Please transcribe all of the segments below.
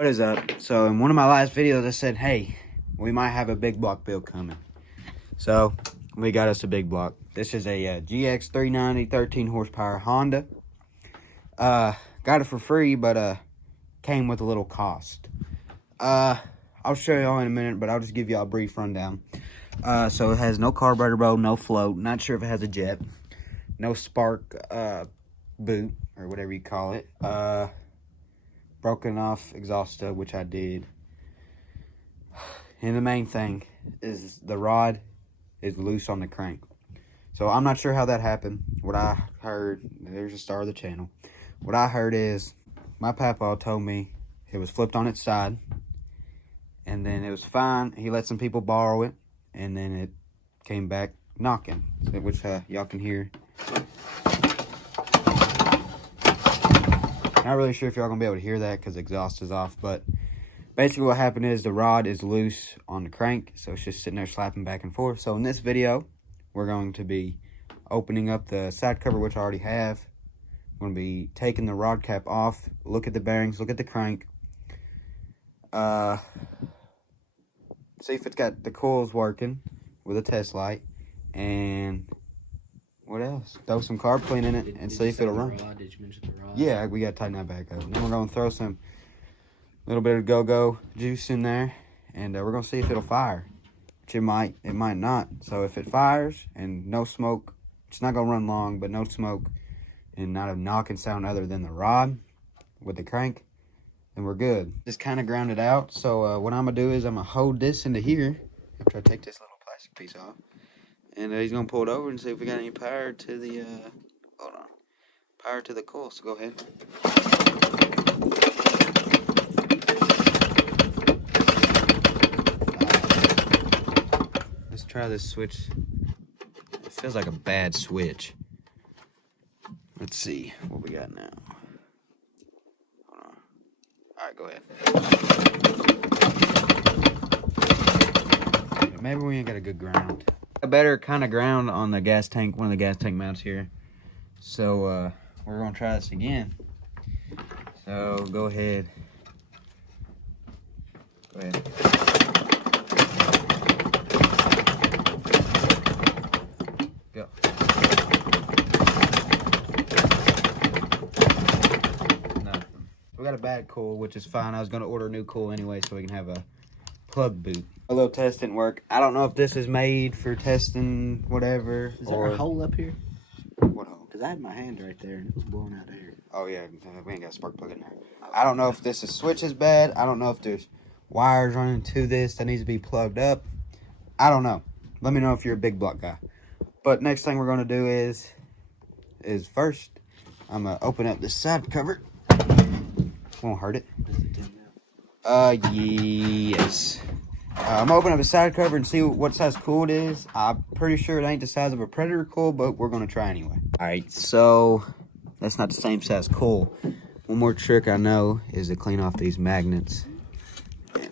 What is up? So in one of my last videos I said, hey, we might have a big block build coming. So we got us a big block. This is a GX 390 13 horsepower Honda. Got it for free, but came with a little cost. I'll show y'all in a minute, but I'll just give y'all a brief rundown. So it has no carburetor bowl, no float, not sure if it has a jet, no spark boot or whatever you call it. Broken off exhaust stub, which I did. And the main thing is the rod is loose on the crank. So I'm not sure how that happened. What I heard, there's a star of the channel. What I heard is my papa told me it was flipped on its side, and then it was fine. He let some people borrow it, and then it came back knocking, which y'all can hear. Not really sure if y'all gonna be able to hear that because the exhaust is off, but basically what happened is the rod is loose on the crank, so it's just sitting there slapping back and forth. So in this video, we're going to be opening up the side cover, which I already have. I'm going to be taking the rod cap off, look at the bearings, look at the crank, see if it's got the coils working with a test light, and what else? Throw some carb clean in it and see if it'll run. Did you mention the rod? Yeah, we got to tighten that back up. And then we're going to throw some little bit of go-go juice in there, and we're going to see if it'll fire. Which it might not. So if it fires and no smoke, it's not going to run long, but no smoke and not a knocking sound other than the rod with the crank, then we're good. Just kind of ground it out. So what I'm going to do is I'm going to hold this into here after I take this little plastic piece off. And he's going to pull it over and see if we got any power to the, hold on, power to the coil. So go ahead. Let's try this switch. It feels like a bad switch. Let's see what we got now. Hold on. Alright, go ahead. Maybe we ain't got a good ground. A better kind of ground on the gas tank, one of the gas tank mounts here. So we're gonna try this again. So go ahead. Go ahead. Go. Nothing. We got a bad coil, which is fine. I was gonna order a new coil anyway so we can have a plug boot. A little test didn't work. I don't know if this is made for testing whatever. Is there a hole up here? What hole? Because I had my hand right there and it was blowing out air. Oh yeah, we ain't got a spark plug in there. I don't know if this switch is bad. I don't know if there's wires running to this that needs to be plugged up. I don't know. Let me know if you're a big block guy. But next thing we're gonna do is first I'm gonna open up this side cover. Won't hurt it. Yes. I'm gonna open up the side cover and see what size coil it is. I'm pretty sure it ain't the size of a Predator coil, but we're gonna try anyway. All right, so that's not the same size coil. One more trick I know is to clean off these magnets. And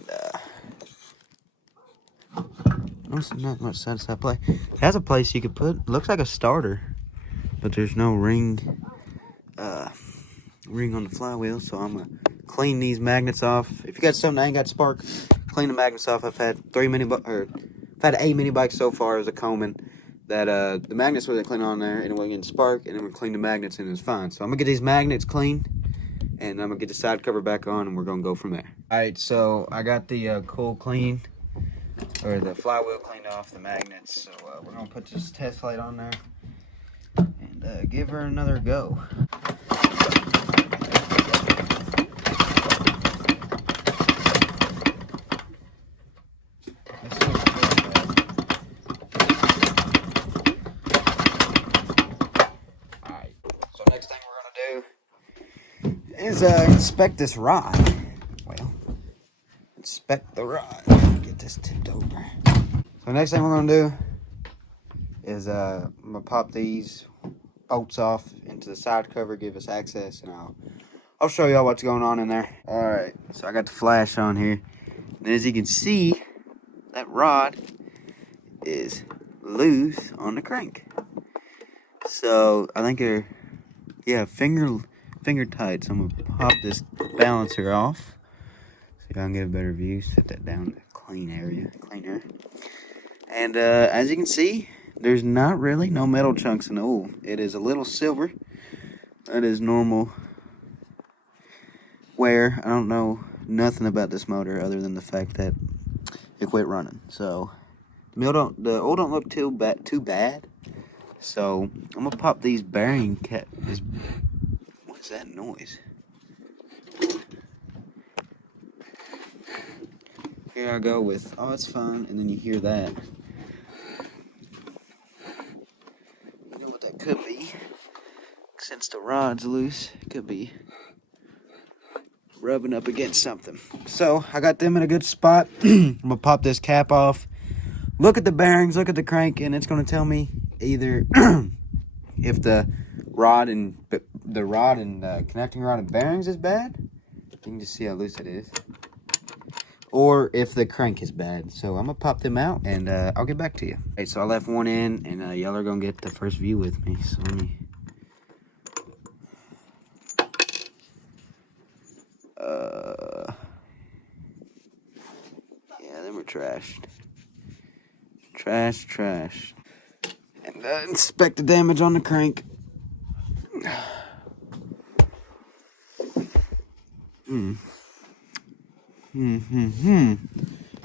not much side play. It has a place you could put. Looks like a starter, but there's no ring. Ring on the flywheel, so I'm gonna clean these magnets off. If you got something that ain't got spark, clean the magnets off. I've had 8 mini bikes so far as a Coleman that the magnets wasn't clean on there and it wasn't getting spark, and then we clean the magnets and it was fine. So I'm gonna get these magnets cleaned and I'm gonna get the side cover back on and we're gonna go from there. All right, so I got the coil clean, or the flywheel cleaned off the magnets. So we're gonna put this test light on there and give her another go. Next thing we're gonna do is inspect this rod. Well, inspect the rod. Get this tipped over. So next thing we're gonna do is I'm gonna pop these bolts off into the side cover, give us access, and I'll show y'all what's going on in there. All right, so I got the flash on here, and as you can see, that rod is loose on the crank. So I think they're, yeah, finger tight. So I'm gonna pop this balancer off. y'all can get a better view. Set that down to clean area, cleaner. And as you can see, there's not really no metal chunks in the oil. It is a little silver. That is normal wear. I don't know nothing about this motor other than the fact that it quit running. So the oil don't look too bad. So I'm gonna pop these bearing cap. What is that noise? Here I go with, oh, it's fine, and then you hear that. You know what that could be? Since the rod's loose, it could be rubbing up against something. So I got them in a good spot. I'm gonna pop this cap off. Look at the bearings, look at the crank, and it's gonna tell me either if the rod and connecting rod and bearings is bad. You can just see how loose it is. Or if the crank is bad. So I'm gonna pop them out and I'll get back to you. Okay, so I left one in, and y'all are gonna get the first view with me. So let me. Yeah, them are trashed. Trash. And inspect the damage on the crank.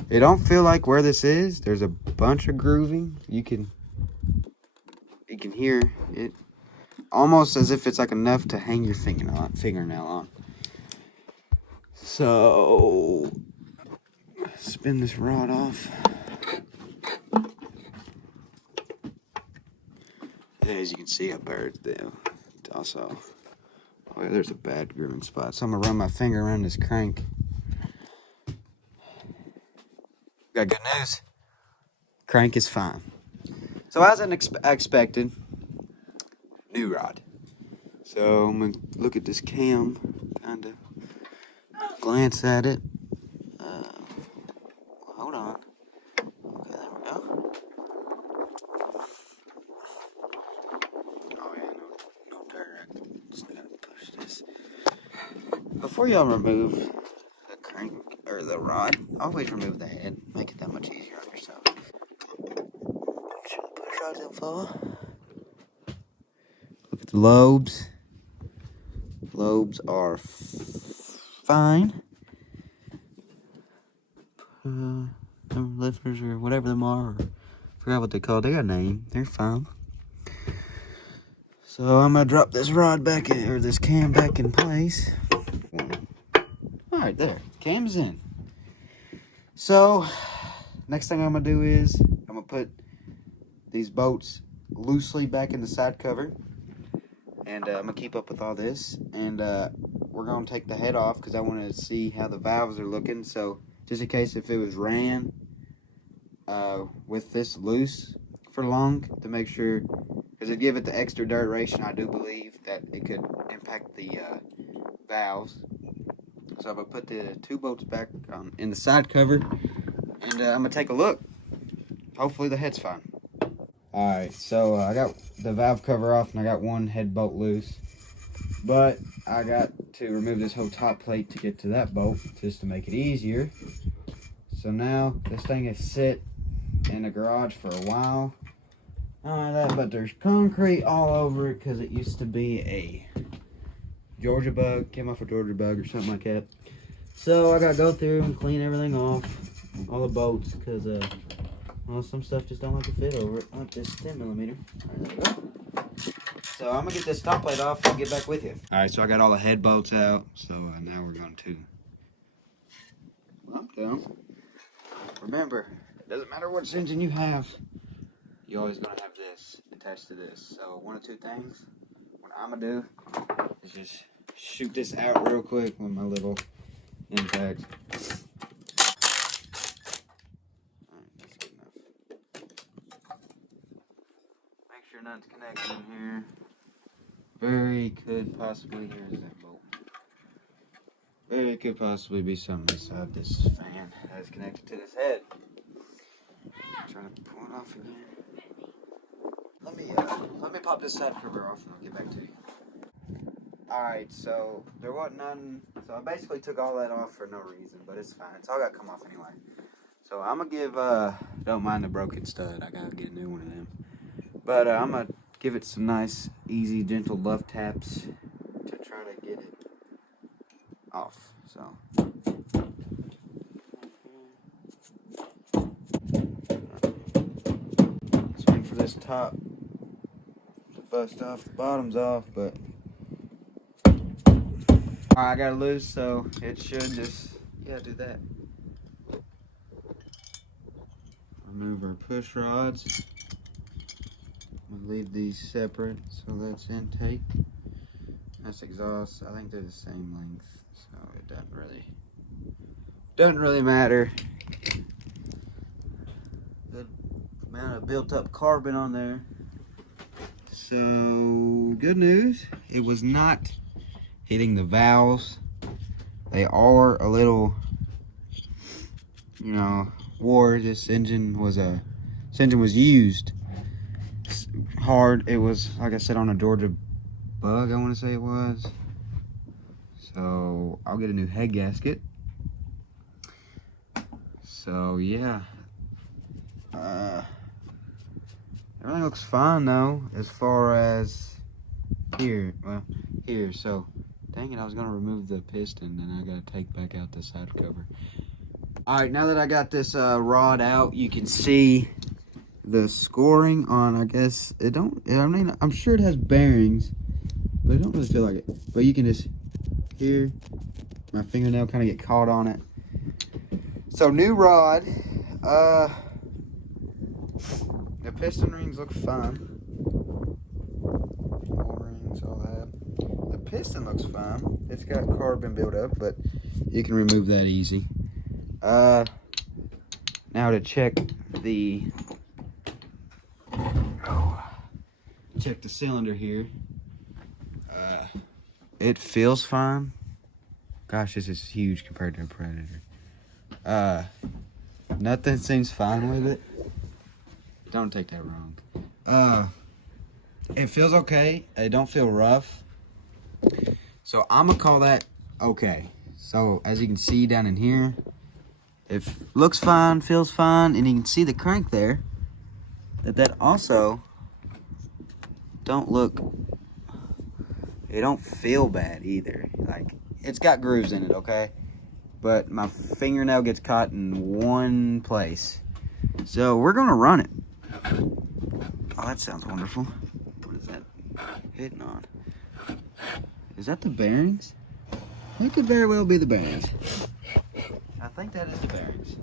It don't feel like where this is. There's a bunch of grooving. You can hear it almost as if it's like enough to hang your fingernail on. So spin this rod off. As you can see up there, it's also, oh yeah, there's a bad grooving spot. So I'm gonna run my finger around this crank. Got good news. Crank is fine. So as expected, new rod. So I'm gonna look at this cam, kind of glance at it. Hold on. Okay, there we go. Oh yeah, no dirt. I just gotta push this. Before y'all remove the crank or the rod, always remove the head. Make it that much easier on yourself. Should the push rods don't fall. Look at the lobes. Lobes are fine. Lifters or whatever them are. Or, forgot what they call. They got a name. They're fine. So I'm gonna drop this rod back in, or this cam back in place. All right, there. Cam's in. So next thing I'm gonna do is I'm gonna put these bolts loosely back in the side cover, and I'm gonna keep up with all this, and we're gonna take the head off because I want to see how the valves are looking. So just in case if it was ran with this loose for long, to make sure, because it give it the extra duration, I do believe that it could impact the valves. So I'm gonna put the two bolts back in the side cover, and I'm gonna take a look. Hopefully the head's fine. Alright, so I got the valve cover off and I got one head bolt loose, but I got to remove this whole top plate to get to that bolt just to make it easier. So now this thing has sit in the garage for a while. Not only that, but there's concrete all over it because it used to be a Georgia bug, came off a Georgia bug or something like that. So I gotta go through and clean everything off, all the bolts, because well, some stuff just don't like to fit over it. Like this 10mm. There we go. So I'm gonna get this top plate off and get back with you. All right, so I got all the head bolts out. So now we're going to lump down. Remember, it doesn't matter which engine you have. You're always gonna have this attached to this. So one of two things. What I'm gonna do is just shoot this out real quick with my little impact. Make sure nothing's connected in here. Very could possibly, here's that bolt. Very could possibly be something inside this fan that is connected to this head. Trying to pull it off again. Let me pop this side cover off and I'll get back to you. Alright, so there wasn't none So I basically took all that off for no reason, but it's fine. It's all got to come off anyway. So I'm going to give, don't mind the broken stud. I got to get a new one of them. But I'm going to give it some nice, easy, gentle love taps to try to get it off. So. Just waiting for this top to bust off. The bottom's off, but. Alright, I got it loose, so it should just, yeah, do that. Remove our push rods. We'll leave these separate, so that's intake. That's exhaust. I think they're the same length, so it doesn't really matter. Good amount of built-up carbon on there. So good news, it was not hitting the valves. They are a little, wore. This engine was used hard. It was, like I said, on a Georgia Bug, I want to say it was. So I'll get a new head gasket. So yeah, everything looks fine though, as far as here. Well, here. So dang it, I was gonna remove the piston, and I gotta take back out the side cover. All right, now that I got this rod out, you can see the scoring on, I guess, I'm sure it has bearings, but it don't really feel like it. But you can just hear my fingernail kind of get caught on it. So new rod, the piston rings look fine. Rings, all that. The piston looks fine. It's got carbon built up, but you can remove that easy. Now to check the cylinder here. It feels fine. Gosh, this is huge compared to a Predator. Nothing seems fine with it. Don't take that wrong. It feels okay. It don't feel rough. So I'm gonna call that okay. So as you can see down in here, it looks fine, feels fine, and you can see the crank there. That also don't look, it don't feel bad either. Like, it's got grooves in it, okay? But my fingernail gets caught in one place. So we're gonna run it. Oh, that sounds wonderful. What is that hitting on? Is that the bearings? It could very well be the bearings. I think that is the bearings.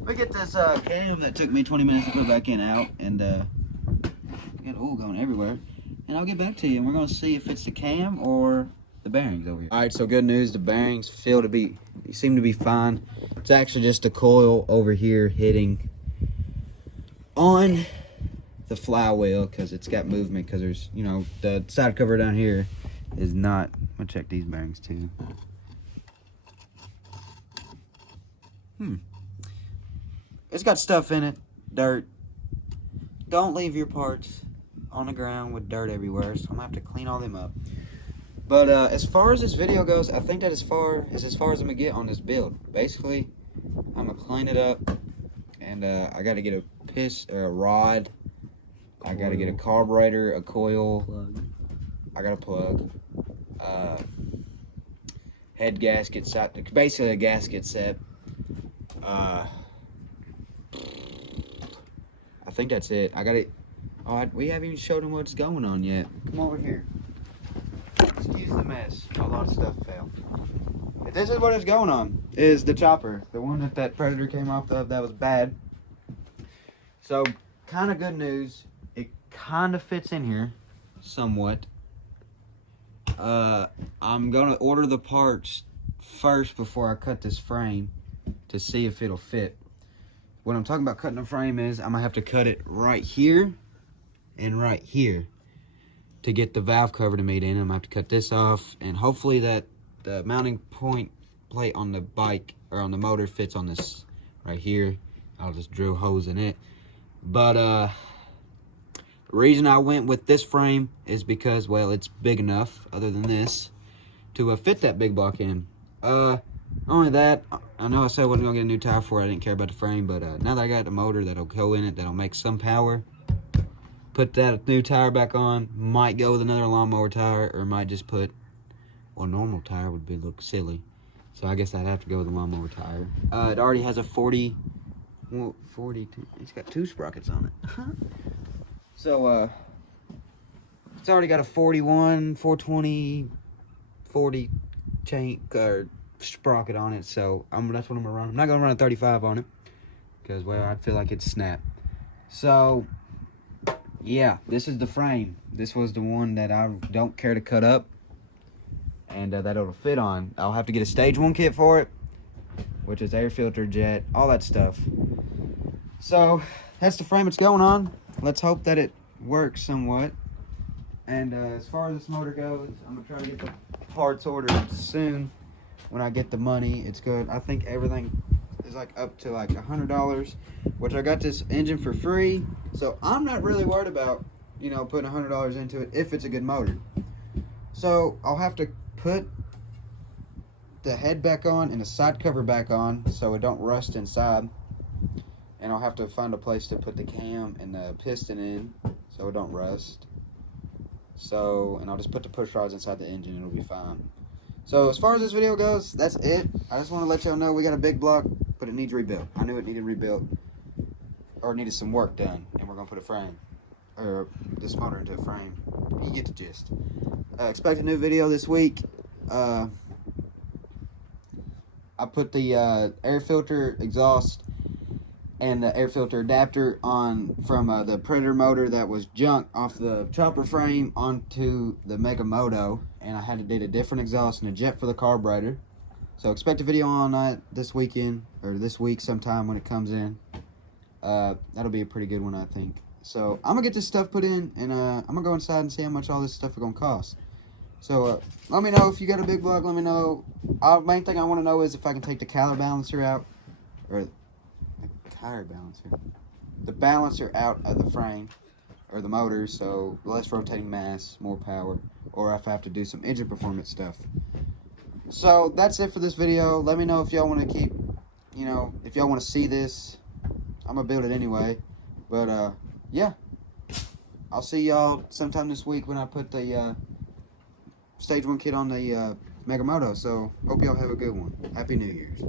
We get this cam that took me 20 minutes to put back in out, and got oil going everywhere. And I'll get back to you, and we're gonna see if it's the cam or the bearings over here. All right, so good news, the bearings seem to be fine. It's actually just a coil over here hitting on the flywheel because it's got movement, because there's, the side cover down here is not. I'm gonna check these bearings too. It's got stuff in it, dirt. Don't leave your parts on the ground with dirt everywhere, so I'm gonna have to clean all them up. But as far as this video goes, I think that as far as I'm gonna get on this build. Basically, I'm gonna clean it up, and I gotta get a rod. I gotta get a carburetor, a coil. I got a plug. Head gasket set, basically a gasket set. I think that's it. I got it. Oh, we haven't even showed them what's going on yet. Come over here. Excuse the mess. A lot of stuff fell. This is what is going on. Is the chopper. The one that Predator came off of, that was bad. So, kind of good news. It kind of fits in here somewhat. I'm going to order the parts first before I cut this frame to see if it'll fit. What I'm talking about cutting the frame is I'm going to have to cut it right here and right here to get the valve cover to meet in. I'm going to have to cut this off, and hopefully that the mounting point plate on the bike or on the motor fits on this right here. I'll just drill holes in it. But the reason I went with this frame is because, well, it's big enough, other than this, to fit that big block in. Only that, I know I said I wasn't gonna get a new tire for it. I didn't care about the frame, but now that I got the motor that'll go in it, that'll make some power, put that new tire back on. Might go with another lawnmower tire, or might just put, well, a normal tire would look silly. So I guess I'd have to go with a lawnmower tire. It already has a 42. It's got 2 sprockets on it. So it's already got a 41, 420, 40 chain sprocket on it. So that's what I'm gonna run. I'm not gonna run a 35 on it because, well, I feel like it'd snap. So yeah, this is the frame. This was the one that I don't care to cut up, and that it'll fit on. I'll have to get a stage 1 kit for it, which is air filter, jet, all that stuff. So that's the frame it's going on. Let's hope that it works somewhat. And as far as this motor goes, I'm gonna try to get the parts ordered soon. When I get the money, it's good. I think everything is like up to like $100, which I got this engine for free. So I'm not really worried about, you know, putting $100 into it if it's a good motor. So I'll have to put the head back on and the side cover back on so it don't rust inside. And I'll have to find a place to put the cam and the piston in so it don't rust. So, and I'll just put the push rods inside the engine and it'll be fine. So as far as this video goes, that's it. I just want to let y'all know we got a big block, but it needs rebuilt. I knew it needed rebuilt, or needed some work done, and we're gonna put a frame, or this motor into a frame. You get the gist. Expect a new video this week. I put the air filter exhaust and the air filter adapter on from the Predator motor that was junk off the chopper frame onto the Mega Moto, and I had to do a different exhaust and a jet for the carburetor. So expect a video on that this weekend, or this week sometime when it comes in. That'll be a pretty good one, I think. So I'm gonna get this stuff put in, and I'm gonna go inside and see how much all this stuff is gonna cost. So let me know if you got a big block. Let me know. Main thing I want to know is if I can take the Kyler balancer out, or the balancer out of the frame or the motor, so less rotating mass, more power, or if I have to do some engine performance stuff. So that's it for this video. Let me know if y'all want to keep, you know, if y'all want to see this. I'm gonna build it anyway, but yeah, I'll see y'all sometime this week when I put the stage 1 kit on the Mega Moto. So hope y'all have a good one. Happy New Year's.